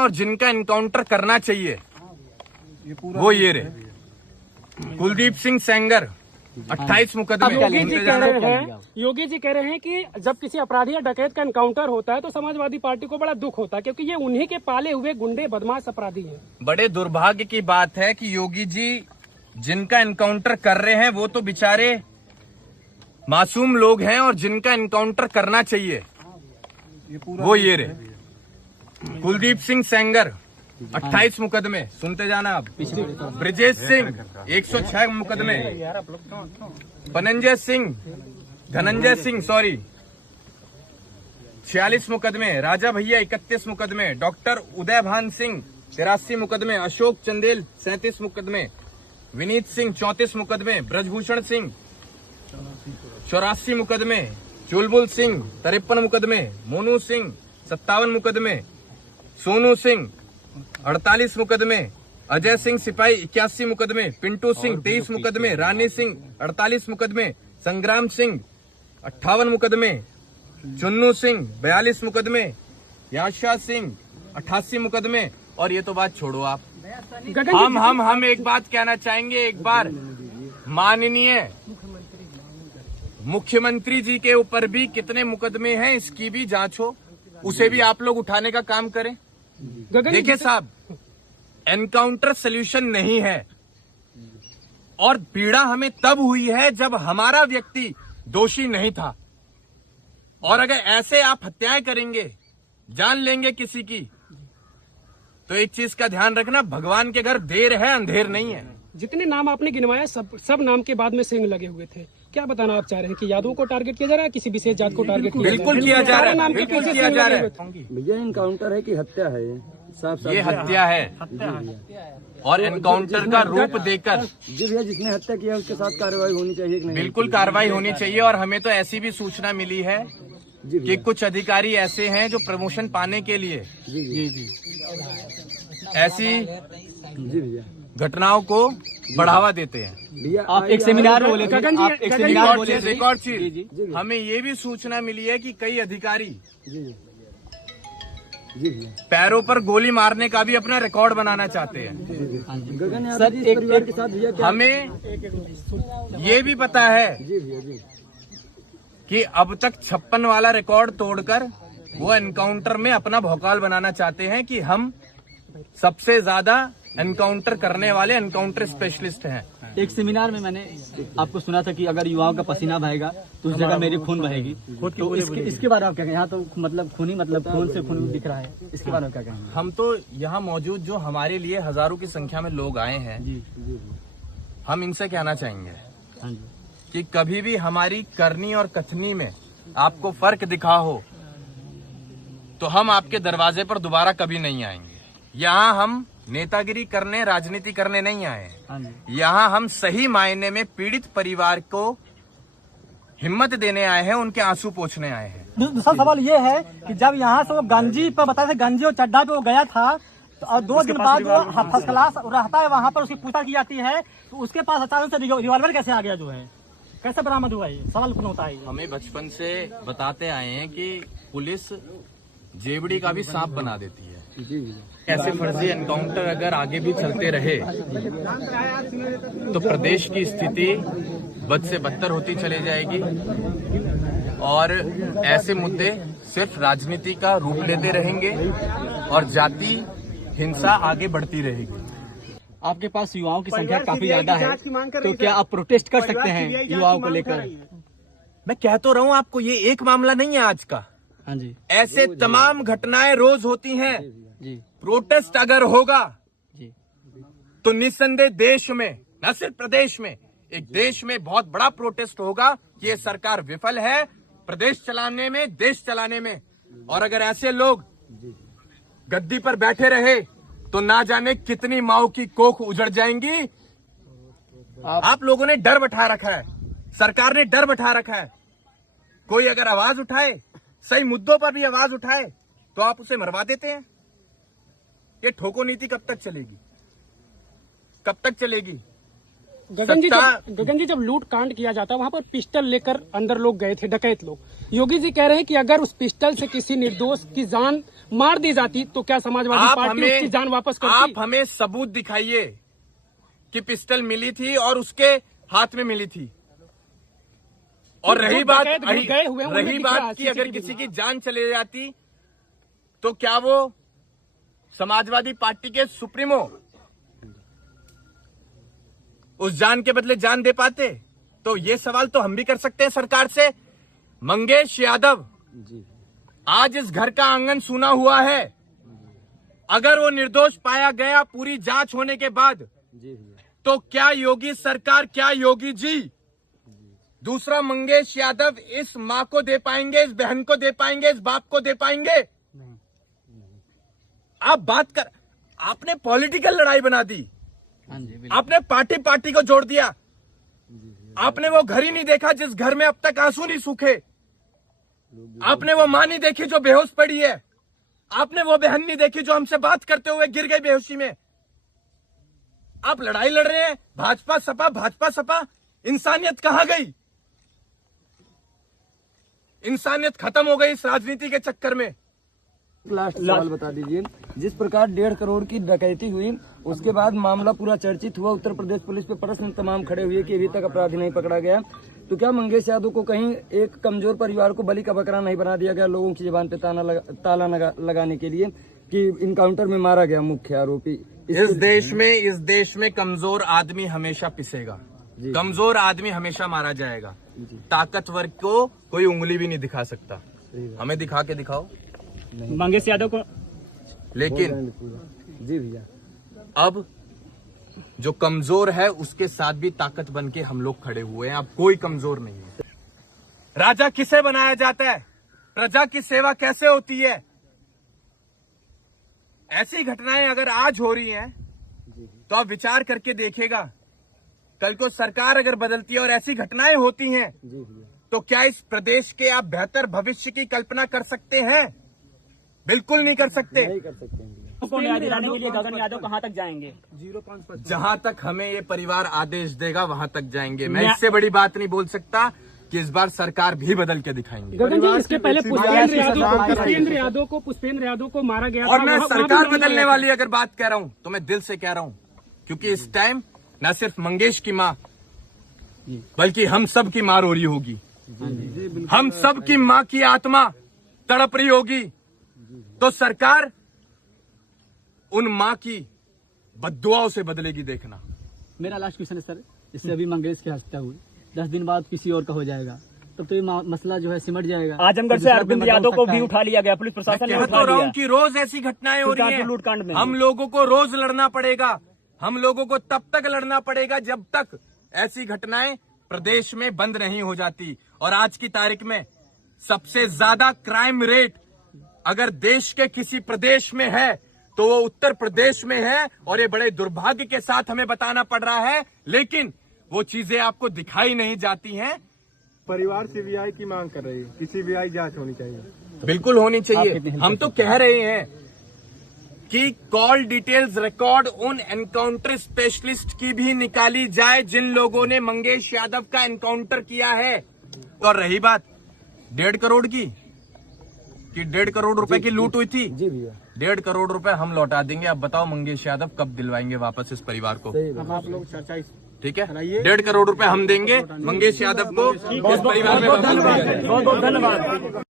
और जिनका एनकाउंटर करना चाहिए वो ये रहे। कुलदीप सिंह सेंगर 28 मुकदमे। योगी जी कह रहे हैं कि जब किसी अपराधी या डकैत का एनकाउंटर होता है तो समाजवादी पार्टी को बड़ा दुख होता है, क्योंकि ये उन्हीं के पाले हुए गुंडे बदमाश अपराधी हैं। बड़े दुर्भाग्य की बात है कि योगी जी जिनका एनकाउंटर कर रहे हैं वो तो बेचारे मासूम लोग हैं, और जिनका एनकाउंटर करना चाहिए वो ये रहे। कुलदीप सिंह सेंगर 28 मुकदमे, सुनते जाना आप। ब्रिजेश सिंह 106 मुकदमे, धनंजय सिंह 46 मुकदमे, राजा भैया 31 मुकदमे, डॉक्टर उदय भान सिंह 83 मुकदमे, अशोक चंदेल 37 मुकदमे, विनीत सिंह 34 मुकदमे, ब्रजभूषण सिंह 84 मुकदमे, चुलबुल सिंह 53 मुकदमे, मोनू सिंह 57 मुकदमे, सोनू सिंह 48 मुकदमे, अजय सिंह सिपाही 81 मुकदमे, पिंटू सिंह 23 मुकदमे, रानी सिंह 48 मुकदमे, संग्राम सिंह 58 मुकदमे, चुन्नू सिंह 42 मुकदमे, याशा सिंह 88 मुकदमे। और ये तो बात छोड़ो आप, हम एक बात कहना चाहेंगे। एक बार माननीय मुख्यमंत्री जी के ऊपर भी कितने मुकदमे हैं इसकी भी जांच हो, उसे भी आप लोग उठाने का काम करें। देखिए साहब, एनकाउंटर सॉल्यूशन नहीं है, और पीड़ा हमें तब हुई है जब हमारा व्यक्ति दोषी नहीं था। और अगर ऐसे आप हत्याएं करेंगे, जान लेंगे किसी की, तो एक चीज का ध्यान रखना, भगवान के घर देर है अंधेर नहीं है। जितने नाम आपने गिनवाया सब नाम के बाद में सिंह लगे हुए थे। क्या बताना आप चाह रहे हैं कि यादव को टारगेट किया जा रहा है, किसी विशेष जात को टारगेट किया बिल्कुल किया जा रहा है, बिल्कुल किया जा रहा है। भैया एनकाउंटर है कि हत्या है? ये हत्या है, और एनकाउंटर का रूप देकर जी भैया जिसने हत्या किया उसके साथ कार्रवाई होनी चाहिए कि नहीं? बिल्कुल कार्रवाई होनी चाहिए। और हमें तो ऐसी भी सूचना मिली है कि कुछ अधिकारी ऐसे हैं जो प्रमोशन पाने के लिए ऐसी घटनाओं को बढ़ावा देते हैं। भैया आप एक सेमिनार बोले थे, रिकॉर्ड चीज हमें ये भी सूचना मिली है कि कई अधिकारी पैरों पर गोली मारने का भी अपना रिकॉर्ड बनाना चाहते हैं। गगन यादव जी इस परिवार के साथ भैया क्या? हमें ये भी पता है कि अब तक 56 वाला रिकॉर्ड तोड़कर वो एनकाउंटर में अपना भौकाल बनाना चाहते हैं कि हम सबसे ज्यादा एनकाउंटर करने वाले एनकाउंटर स्पेशलिस्ट हैं। एक सेमिनार में मैंने आपको सुना था कि अगर युवाओं का पसीना बहेगा तो उस जगह मेरी खून बहेगी। तो इसके बारे में आप क्या कहेंगे? यहाँ तो मतलब खून से खून दिख रहा है, इसके बारे में क्या कहेंगे? हम तो यहाँ मौजूद जो हमारे लिए हजारों की संख्या में लोग आए हैं, हम इनसे कहना चाहेंगे कि कभी भी हमारी करनी और कथनी में आपको फर्क दिखा हो तो हम आपके दरवाजे पर दोबारा कभी नहीं आएंगे। यहाँ हम नेतागिरी करने, राजनीति करने नहीं आए हैं। यहाँ हम सही मायने में पीड़ित परिवार को हिम्मत देने आए हैं, उनके आंसू पोंछने आए हैं। दूसरा सवाल ये है कि जब यहाँ से वो गंजी पर बताया था, गंजी और चड्डा पे वो गया था, तो और 2 दिन बाद जो फर्स्ट क्लास रहता है वहाँ पर उसकी पूछताछ की जाती है, तो उसके पास अचानक से रिवॉल्वर कैसे आ गया, जो है कैसे बरामद हुआ? ये सवाल उत्पन्न होता है। हमें बचपन से बताते आए हैं कि पुलिस जेबड़ी का भी सांप बना देती है। ऐसे फर्जी एनकाउंटर अगर आगे भी चलते रहे तो प्रदेश की स्थिति बद से बदतर होती चली जाएगी, और ऐसे मुद्दे सिर्फ राजनीति का रूप लेते रहेंगे और जाति हिंसा आगे बढ़ती रहेगी। आपके पास युवाओं की संख्या काफी ज्यादा है, तो क्या आप प्रोटेस्ट कर सकते हैं युवाओं को लेकर? मैं कह तो रहा हूँ आपको, ये एक मामला नहीं है आज का। हाँ जी, ऐसे तमाम घटनाएं रोज होती हैं जी। प्रोटेस्ट अगर होगा जी तो निस्संदेह देश में, न सिर्फ प्रदेश में, एक देश में बहुत बड़ा प्रोटेस्ट होगा कि ये सरकार विफल है प्रदेश चलाने में, देश चलाने में। और अगर ऐसे लोग गद्दी पर बैठे रहे तो ना जाने कितनी माओ की कोख उजड़ जाएंगी। आप लोगों ने डर बैठा रखा है, सरकार ने डर बैठा रखा है। कोई अगर आवाज उठाए, सही मुद्दों पर भी आवाज उठाए, तो आप उसे मरवा देते हैं। ये ठोको नीति कब तक चलेगी? कब तक चलेगी? गगन जी जब लूट कांड किया जाता है वहां पर पिस्टल लेकर अंदर लोग गए थे, डकैत लोग। योगी जी कह रहे हैं कि अगर उस पिस्टल से किसी निर्दोष की जान मार दी जाती तो क्या समाजवादी आप पार्टी उसकी जान वापस करती? आप हमें सबूत दिखाइए कि पिस्टल मिली थी और उसके हाथ में मिली थी। और जो रही बात डकैत गए हुए हैं, उनमें रही दिख रहा है बात कि अगर CCTV किसी की जान चली जाती तो क्या वो समाजवादी पार्टी के सुप्रीमो उस जान के बदले जान दे पाते? तो ये सवाल तो हम भी कर सकते हैं सरकार से। मंगेश यादव, आज इस घर का आंगन सूना हुआ है। अगर वो निर्दोष पाया गया पूरी जांच होने के बाद, तो क्या योगी सरकार, क्या योगी जी दूसरा मंगेश यादव इस मां को दे पाएंगे, इस बहन को दे पाएंगे, इस बाप को दे पाएंगे? आप बात कर, आपने पॉलिटिकल लड़ाई बना दी, आपने पार्टी को जोड़ दिया। आपने वो घर ही नहीं देखा जिस घर में अब तक आंसू नहीं सूखे। आपने वो मां नहीं देखी जो बेहोश पड़ी है। आपने वो बहन नहीं देखी जो हमसे बात करते हुए गिर गई बेहोशी में। आप लड़ाई लड़ रहे हैं भाजपा सपा, भाजपा सपा। इंसानियत कहां गई? इंसानियत खत्म हो गई इस राजनीति के चक्कर में। लास्ट सवाल बता दीजिए, जिस प्रकार 1.5 करोड़ की डकैती हुई उसके बाद मामला पूरा चर्चित हुआ, उत्तर प्रदेश पुलिस पे प्रश्न तमाम खड़े हुए कि अभी तक अपराधी नहीं पकड़ा गया, तो क्या मंगेश यादव को कहीं एक कमजोर परिवार को बलि का बकरा नहीं बना दिया गया लोगों की जुबान पे ताला लगाने के लिए कि इनकाउंटर में मारा गया मुख्य आरोपी? इस देश में कमजोर आदमी हमेशा पिसेगा, कमजोर आदमी हमेशा मारा जाएगा। ताकतवर को कोई उंगली भी नहीं दिखा सकता। हमें दिखा के दिखाओ मंगेश यादव को। लेकिन जी भैया, अब जो कमजोर है उसके साथ भी ताकत बन के हम लोग खड़े हुए हैं। अब कोई कमजोर नहीं है। राजा किसे बनाया जाता है? प्रजा की सेवा कैसे होती है? ऐसी घटनाएं अगर आज हो रही हैं तो आप विचार करके देखिएगा, कल को सरकार अगर बदलती है और ऐसी घटनाएं होती हैं तो क्या इस प्रदेश के आप बेहतर भविष्य की कल्पना कर सकते हैं? बिल्कुल नहीं कर सकते। नहीं कर सकते हैं। उसको न्याय दिलाने के लिए गगन यादव कहाँ तक जाएंगे? जहां तक हमें ये परिवार आदेश देगा वहां तक जाएंगे। मैं इससे बड़ी बात नहीं बोल सकता कि इस बार सरकार भी बदल के दिखाएंगे। गगन जी, इसके पहले पुष्पेंद्र यादव को मारा गया और था। मैं वहाँ सरकार भी बदलने वाली अगर बात कह रहा हूं तो मैं दिल से कह रहा हूं, क्योंकि इस टाइम न सिर्फ मंगेश की मां बल्कि हम सब की मां रो रही होगी। हम सब की मां की आत्मा तड़प रही होगी। तो सरकार उन मां की बद्दुआओं से बदलेगी, देखना। मेरा लास्ट क्वेश्चन है सर, इससे अभी मंगेश की हत्या हुई, 10 दिन बाद किसी और का हो जाएगा, तब तो ये मसला जो है सिमट जाएगा। आजमगढ़ से अरविंद यादव को भी उठा लिया गया, पुलिस प्रशासन ने कह उठा तो रहा हूं लिया। कि रोज ऐसी घटनाएं हो रही हैं। लूटकांड में हम लोगों को रोज लड़ना पड़ेगा। हम लोगों को तब तक लड़ना पड़ेगा जब तक ऐसी घटनाएं प्रदेश में बंद नहीं हो जाती। और आज की तारीख में सबसे ज्यादा क्राइम रेट अगर देश के किसी प्रदेश में है तो वो उत्तर प्रदेश में है। और ये बड़े दुर्भाग्य के साथ हमें बताना पड़ रहा है, लेकिन वो चीजें आपको दिखाई नहीं जाती हैं। परिवार सीबीआई की मांग कर रही है कि सीबीआई जांच होनी चाहिए। बिल्कुल होनी चाहिए। हम तो कह रहे हैं कि कॉल डिटेल्स रिकॉर्ड उन एनकाउंटर स्पेशलिस्ट की भी निकाली जाए जिन लोगों ने मंगेश यादव का एनकाउंटर किया है। और रही बात 1.5 करोड़ की, कि 1.5 करोड़ रुपए की लूट हुई थी, जी भैया, 1.5 करोड़ रुपए हम लौटा देंगे। अब बताओ मंगेश यादव कब दिलवाएंगे वापस इस परिवार को? आप लोग चर्चा ठीक है, 1.5 करोड़ रुपए हम देंगे मंगेश यादव को इस परिवार में वापस। बहुत बहुत धन्यवाद।